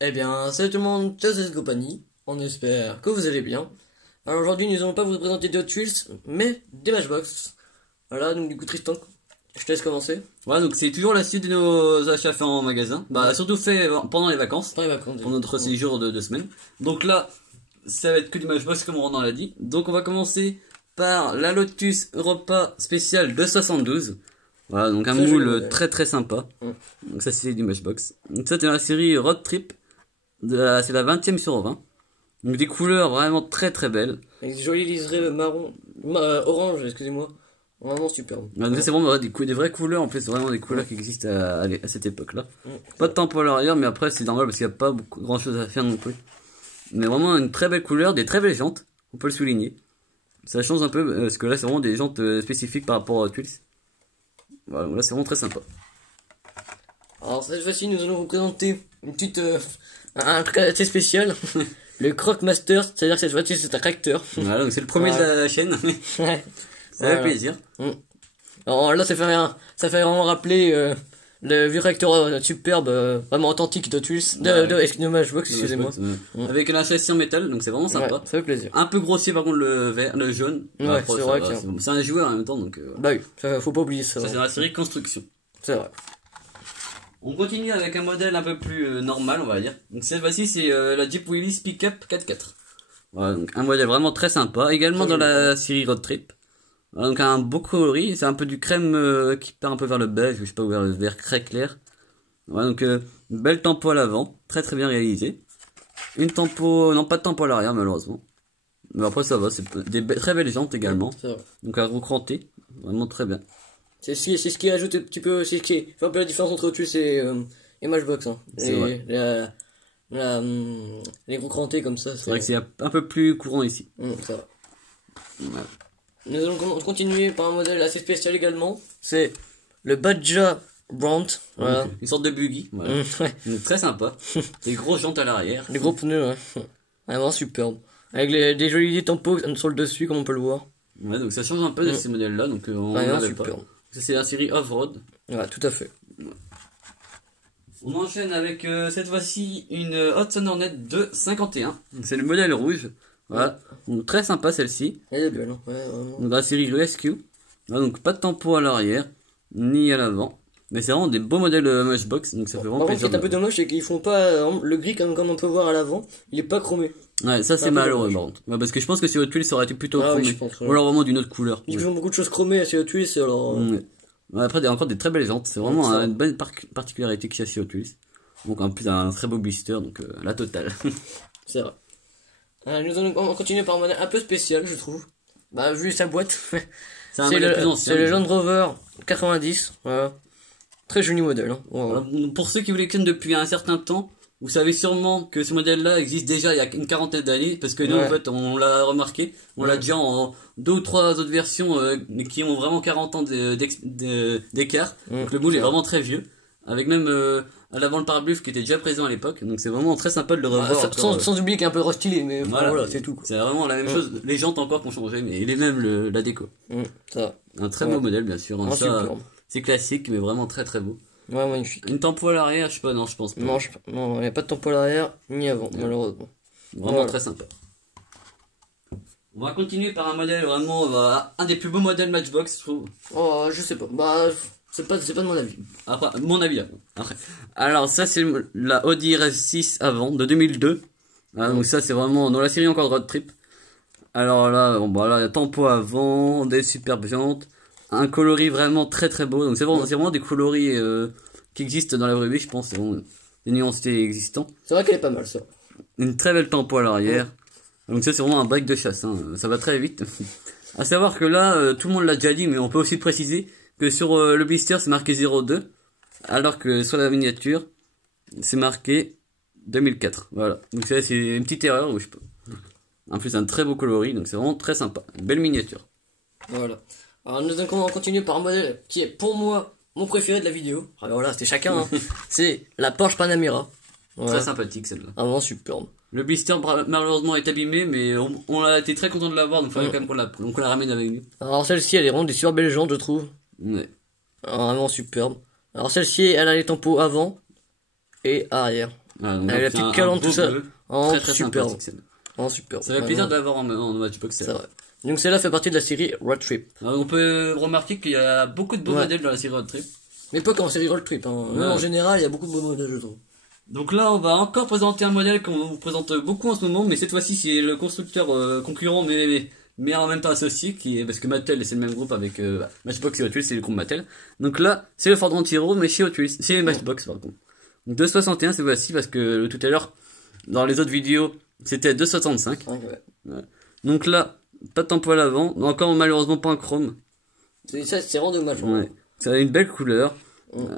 Eh bien, salut tout le monde, c'est cette compagnie. On espère que vous allez bien. Alors aujourd'hui, nous allons pas vous présenter des Hot Wheels, mais des Matchbox. Voilà, donc du coup, Tristan, je te laisse commencer. Voilà, donc c'est toujours la suite de nos achats faits en magasin. Bah, surtout fait pendant les vacances. Dans les vacances. Pour notre séjour de 2 semaines. Donc là, ça va être que du Matchbox comme Ronan l'a dit. Donc on va commencer par la Lotus Europa spéciale de 72. Voilà, donc un Très joli moule modèle. très sympa. Donc ça c'est du Matchbox. Donc ça c'est dans la série Road Trip. C'est la 20ème sur 20. Donc des couleurs vraiment très belles. Avec des jolis liserés marron, orange, excusez-moi. Vraiment superbe. Donc ça c'est vraiment des vraies couleurs, en plus c'est vraiment des couleurs qui existent à cette époque là. Ouais. Pas de tempo à l'arrière, mais après c'est normal parce qu'il n'y a pas grand chose à faire non plus. Mais vraiment une très belle couleur, des très belles jantes, on peut le souligner. Ça change un peu parce que là c'est vraiment des jantes spécifiques par rapport aux Twills. Voilà, donc là c'est vraiment très sympa. Alors cette fois-ci, nous allons vous présenter une petite, un truc assez spécial. Le Croc Master, c'est-à-dire que cette fois-ci, c'est un tracteur. Voilà, donc c'est le premier de la chaîne. Ouais. Ça fait Voilà. plaisir. Alors là, ça fait vraiment rappeler le vieux tracteur superbe, vraiment authentique de Twills, de Matchbox, excusez-moi. Avec la châssis en métal, donc c'est vraiment sympa. Ouais, ça fait plaisir. Un peu grossier par contre le jaune. Ouais, Après, c'est ça vrai va, que- c'est un joueur en même temps, donc Bah oui, faut pas oublier ça. ça c'est dans la série construction. C'est vrai. On continue avec un modèle un peu plus normal, on va dire. Donc cette fois-ci, c'est la Jeep Willys Pickup 4x4. Voilà, donc un modèle vraiment très sympa. Également dans la série Road Trip. Voilà, donc un beau coloris, c'est un peu du crème qui part un peu vers le beige, je sais pas, ou vers le vert très clair. Voilà, donc une belle tempo à l'avant, très bien réalisé. Une tempo, non pas de tempo à l'arrière malheureusement. Mais après ça va, c'est très belles jantes également. C'est vrai. Donc un gros cranté, vraiment très bien. C'est ce qui ajoute un petit peu, c'est ce qui fait un peu la différence entre Twills et Matchbox. Hein. C'est vrai. Les gros crantés comme ça, C'est vrai que c'est un peu plus courant ici. c'est vrai. Voilà. Nous allons continuer par un modèle assez spécial également. C'est le Badja Brant. Voilà. Donc, une sorte de buggy, voilà. Ouais. Donc, très sympa. Des grosses jantes à l'arrière. Les gros pneus, ouais. Vraiment superbe. Avec des jolis tampons sur le dessus, comme on peut le voir. Ouais, donc ça change un peu de ces modèles-là, donc on Vraiment n'avait pas. superbe. Ça, c'est la série Off-Road. Ouais, tout à fait. On enchaîne avec cette fois-ci une Hudson Hornet 251. C'est le modèle rouge. Voilà. Donc, très sympa celle-ci. Elle est belle, hein. Ouais, vraiment. Donc, dans la série Rescue. Voilà, donc pas de tempo à l'arrière, ni à l'avant. Mais c'est vraiment des beaux modèles Matchbox, donc ça fait vraiment Par contre, ce plaisir. qui est un peu dommage, c'est qu'ils font pas le gris comme on peut voir à l'avant. Il est pas chromé. Ouais, ça c'est un peu malheureux dommage. par contre. Ouais, parce que je pense que sur Hot Wheels ça aurait été plutôt Ah oui, chromé. je pense, ouais. Ou alors vraiment d'une autre couleur. Ils font beaucoup de choses chromées chez Hot Wheels, alors. Ouais. Ouais, après, il y a encore des très belles jantes. C'est vraiment Ouais, ça. une bonne particularité qu'il y a chez Hot Wheels. Donc, en plus, un très beau blister, donc la totale. C'est vrai. Nous allons continuer par un modèle un peu spécial, je trouve. Bah, vu sa boîte. C'est un modèle plus ancien. C'est le Land Rover 90. Voilà. Très joli modèle. Hein. Voilà. Pour ceux qui vous les connaissent depuis un certain temps, vous savez sûrement que ce modèle-là existe déjà il y a une quarantaine d'années, parce que nous, Ouais. en fait, on l'a remarqué. On l'a déjà en 2 ou 3 autres versions qui ont vraiment 40 ans d'écart. Donc, le moule est vraiment très vieux. Avec même à l'avant le pare-buff qui était déjà présent à l'époque. Donc, c'est vraiment très sympa de le revoir. Bah, encore, sans oublier qu'il est un peu restylé, mais Voilà, voilà, c'est tout. Quoi. C'est vraiment la même chose. Les jantes encore qui ont changé, mais les mêmes la déco. Ça va. Un très Ouais. beau modèle, bien sûr. Hein, Ah, ça, superbe. c'est classique, mais vraiment très beau. Ouais, magnifique. Une tempo à l'arrière, je sais pas, non, je pense pas. Non, il n'y a pas de tampon à l'arrière, ni avant, malheureusement. Vraiment Voilà. très sympa. On va continuer par un modèle vraiment, un des plus beaux modèles Matchbox, je trouve. Oh, je sais pas. Bah, c'est pas de mon avis. Après, mon avis après. Alors, ça, c'est la Audi RS6 avant, de 2002. Voilà, donc ça, c'est vraiment dans la série encore de Road Trip. Alors là, bon, bah là, la tempo avant, des superbes jantes, un coloris vraiment très beau. Donc c'est vraiment des coloris qui existent dans la vraie vie, je pense. C'est vraiment des nuanciers existants. C'est vrai qu'elle est pas mal, ça. Une très belle tempo à l'arrière. Donc ça, c'est vraiment un bike de chasse. Hein. Ça va très vite. À savoir que là, tout le monde l'a déjà dit, mais on peut aussi préciser que sur le blister, c'est marqué 02, alors que sur la miniature, c'est marqué 2004. Voilà. Donc ça, c'est une petite erreur. Où je peux... En plus, un très beau coloris, donc c'est vraiment très sympa. Une belle miniature. Voilà. Alors, nous allons continuer par un modèle qui est, pour moi, mon préféré de la vidéo. Alors voilà, c'était chacun. Hein. C'est la Porsche Panamera. Voilà. Très sympathique celle-là. Vraiment superbe. Le blister malheureusement est abîmé, mais on a été très content de l'avoir, donc il fallait quand même qu'on la ramène avec nous. Alors celle-ci, elle est vraiment des super belles jantes, je trouve. Ouais. Alors, vraiment superbe. Alors celle-ci, elle a les tampons avant et arrière. donc Avec la c'est petite un calandre, beau tout ça. bleu, Oh, très super. sympathique. Celle-là. Oh, super. Ça fait plaisir de l'avoir en Matchbox. C'est vrai. Donc celle-là fait partie de la série Road Trip. On peut remarquer qu'il y a beaucoup de beaux modèles dans la série Road Trip. Mais pas qu'en série Road Trip. Hein. En général, il y a beaucoup de beaux modèles, je trouve. Donc là, on va encore présenter un modèle qu'on vous présente beaucoup en ce moment, mais cette fois-ci, c'est le constructeur concurrent, mais en même temps associé, parce que Mattel, c'est le même groupe avec Matchbox et Hot Wheels, c'est le groupe Mattel. Donc là, c'est le Ford Antiro, mais chez Hot Wheels, c'est Matchbox par contre. Donc 261, c'est voici, parce que tout à l'heure, dans les autres vidéos, c'était 265. Ouais. Donc là, pas de tempo à l'avant, encore malheureusement pas en chrome. C'est vraiment dommage. Ouais. Ça a une belle couleur.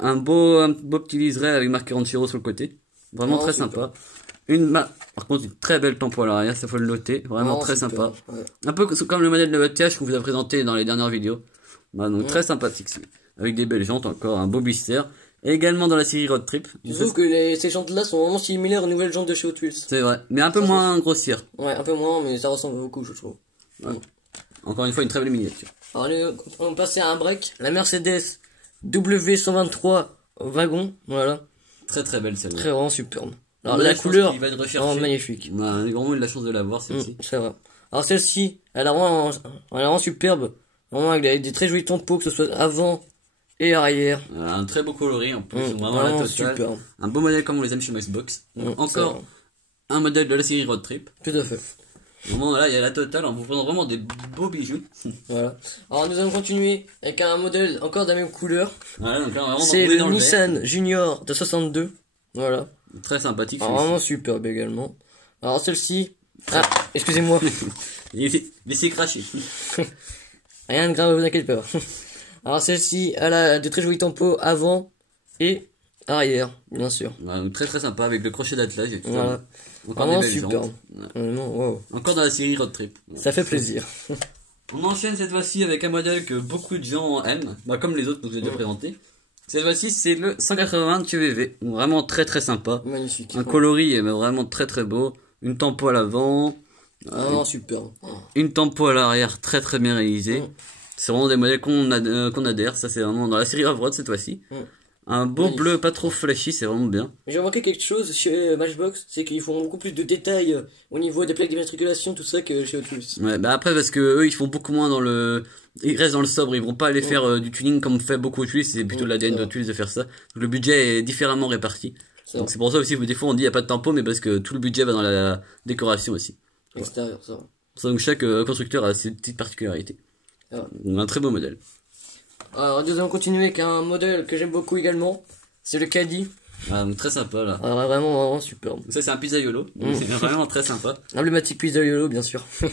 Un beau petit liseré avec marqué Antiro sur le côté. Vraiment très sympa. Par contre, une très belle tempo à l'arrière, ça faut le noter. Vraiment très sympa. Ouais. Un peu comme le modèle de votre TH qu'on vous a présenté dans les dernières vidéos. Donc très sympathique. Avec des belles jantes encore, un beau blister. Et également dans la série Road Trip. Je trouve que ces jantes-là sont vraiment similaires aux nouvelles jantes de chez Hot Wheels. C'est vrai, mais un peu moins grossières. Ouais, un peu moins, mais ça ressemble beaucoup, je trouve. Ouais. Encore une fois, une très belle miniature. Alors, on va passer à un break. La Mercedes W123 wagon, voilà. Très très belle celle-là. Très vraiment superbe. Alors la couleur, magnifique. On a vraiment eu la chance de la voir celle-ci. C'est vrai. Alors celle-ci, elle est vraiment superbe. Vraiment avec des très jolis tampons, que ce soit avant et arrière. Un très beau coloris en plus, vraiment la totale. Superbe. Un beau modèle comme on les aime chez Matchbox. Encore un modèle de la série Road Trip. Tout à fait. Vraiment là, il y a la totale, on vous présente vraiment des beaux bijoux. Voilà. Alors nous allons continuer avec un modèle encore de la même couleur. Voilà, donc là, c'est le Nissan Junior de 62. Voilà. Très sympathique. Vraiment superbe également. Alors celle-ci... Ah, excusez-moi. Laissez cracher. Rien de grave, vous inquiétez pas. Alors celle-ci, elle a de très jolis tampons avant et arrière, bien sûr. Ouais, très très sympa avec le crochet d'attelage et tout. Voilà. Vraiment superbe. Wow. Encore dans la série Road Trip. Ça fait plaisir. On enchaîne cette fois-ci avec un modèle que beaucoup de gens aiment, comme les autres que je vous ai déjà présentés. Cette fois-ci, c'est le 180 de QVV. Vraiment très très sympa. Magnifique. Un coloris vraiment très très beau. Une tempo à l'avant. Superbe. Une tempo à l'arrière très très bien réalisée. C'est vraiment des modèles qu'on adhère. Ça, c'est vraiment dans la série Off-Road cette fois-ci. Un beau bleu pas trop flashy, c'est vraiment bien. J'ai remarqué quelque chose chez Matchbox, c'est qu'ils font beaucoup plus de détails au niveau des plaques d'immatriculation, tout ça, que chez Hot Wheels. Ouais, après parce que eux ils font beaucoup moins ils restent dans le sobre, ils vont pas aller faire du tuning comme fait beaucoup Hot Wheels, c'est plutôt l'ADN de Hot Wheels de faire ça. Donc le budget est différemment réparti. Donc c'est pour ça aussi que des fois on dit il y a pas de tempo, mais parce que tout le budget va dans la décoration aussi. Extérieur, ça va. Donc chaque constructeur a ses petites particularités. Donc un très beau modèle. Alors nous allons continuer avec un modèle que j'aime beaucoup également, c'est le Caddy. Donc très sympa là. Vraiment superbe. Donc ça c'est un pizzaiolo, c'est vraiment très sympa. Emblématique pizzaiolo bien sûr. De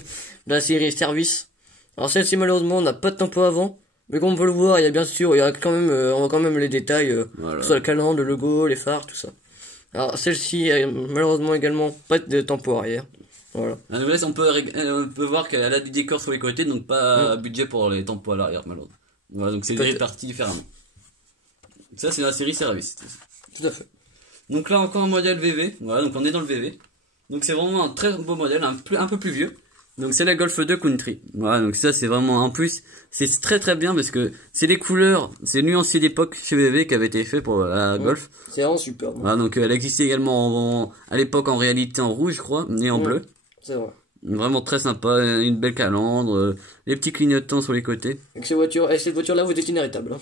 la série Service. Alors celle-ci malheureusement n'a pas de tempo avant, mais comme on peut le voir, il y a bien sûr, il y a quand même, on voit quand même les détails, que ce soit le calandre, le logo, les phares, tout ça. Alors celle-ci malheureusement également pas de tempo arrière. Voilà. On peut voir qu'elle a du décor sur les côtés, donc pas budget pour les tempos à l'arrière malheureusement. Voilà, donc c'est réparti différemment. Ça c'est la série Service. Tout à fait. Donc là encore un modèle VV, voilà, donc on est dans le VV. Donc c'est vraiment un très beau modèle, un peu plus vieux. Donc c'est la Golf 2 Country. Voilà, donc ça c'est vraiment, en plus, c'est très très bien parce que c'est les couleurs, c'est nuancier d'époque chez VV qui avait été fait pour la Golf. C'est vraiment super. Voilà, donc elle existait également à l'époque en réalité en rouge je crois, et en bleu. C'est vrai. Vraiment très sympa, une belle calandre, les petits clignotants sur les côtés. Avec cette voiture là vous êtes inarrêtable.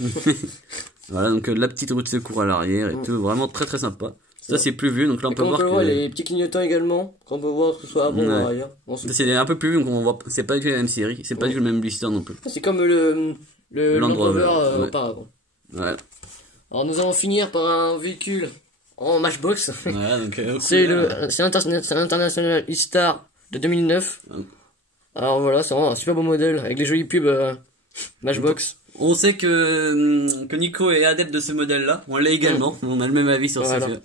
Voilà, donc la petite roue de secours à l'arrière et tout, vraiment très très sympa. Ça c'est plus vieux, donc là on peut voir que... les petits clignotants également, qu'on peut voir que ce soit avant ou arrière. C'est un peu plus vieux, donc on voit, c'est pas du tout la même série, c'est pas du tout le même blister non plus. C'est comme le Land Rover auparavant. Ouais. Alors nous allons finir par un véhicule en Matchbox. Ouais, donc c'est l'International E-Star de 2009. Alors voilà, c'est vraiment un super beau modèle avec les jolies pubs Matchbox. On sait que Nico est adepte de ce modèle-là. On l'est également. On a le même avis sur ce jeu.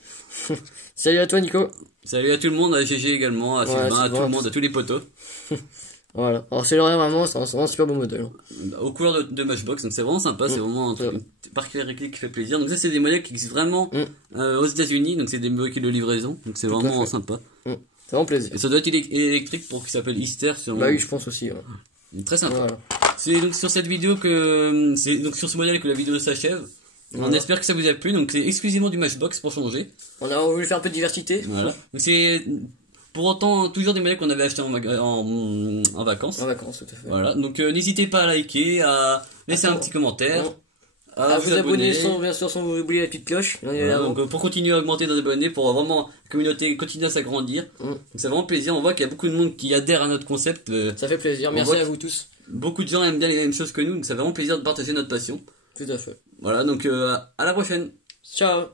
Salut à toi, Nico. Salut à tout le monde, à GG également, à Sylvain, à tout le monde, à tous les potos. Voilà. Alors c'est vraiment, c'est vraiment un super beau modèle. Aux couleurs de Matchbox, donc c'est vraiment sympa, c'est vraiment un particularité qui fait plaisir. Donc ça c'est des modèles qui existent vraiment aux États-Unis, donc c'est des véhicules de livraison, donc c'est vraiment sympa. C'est vraiment plaisir. Et ça doit être électrique pour qu'il s'appelle Easter sûrement. Bah oui, je pense aussi. Très sympa. Voilà. C'est donc sur cette vidéo sur ce modèle que la vidéo s'achève. On espère que ça vous a plu. Donc c'est exclusivement du Matchbox pour changer. On a voulu faire un peu de diversité. Voilà. Donc c'est pour autant toujours des modèles qu'on avait achetés en vacances. En vacances, tout à fait. Voilà. Donc n'hésitez pas à liker, à laisser un petit commentaire. À vous abonner bien sûr sans vous oublier la petite cloche. Voilà, donc pour continuer à augmenter nos abonnés, pour vraiment la communauté continue à s'agrandir. Donc c'est vraiment plaisir, on voit qu'il y a beaucoup de monde qui adhère à notre concept. Ça fait plaisir, merci à vous tous. Beaucoup de gens aiment bien les mêmes choses que nous, donc ça fait vraiment plaisir de partager notre passion. Tout à fait. Voilà, donc à la prochaine. Ciao.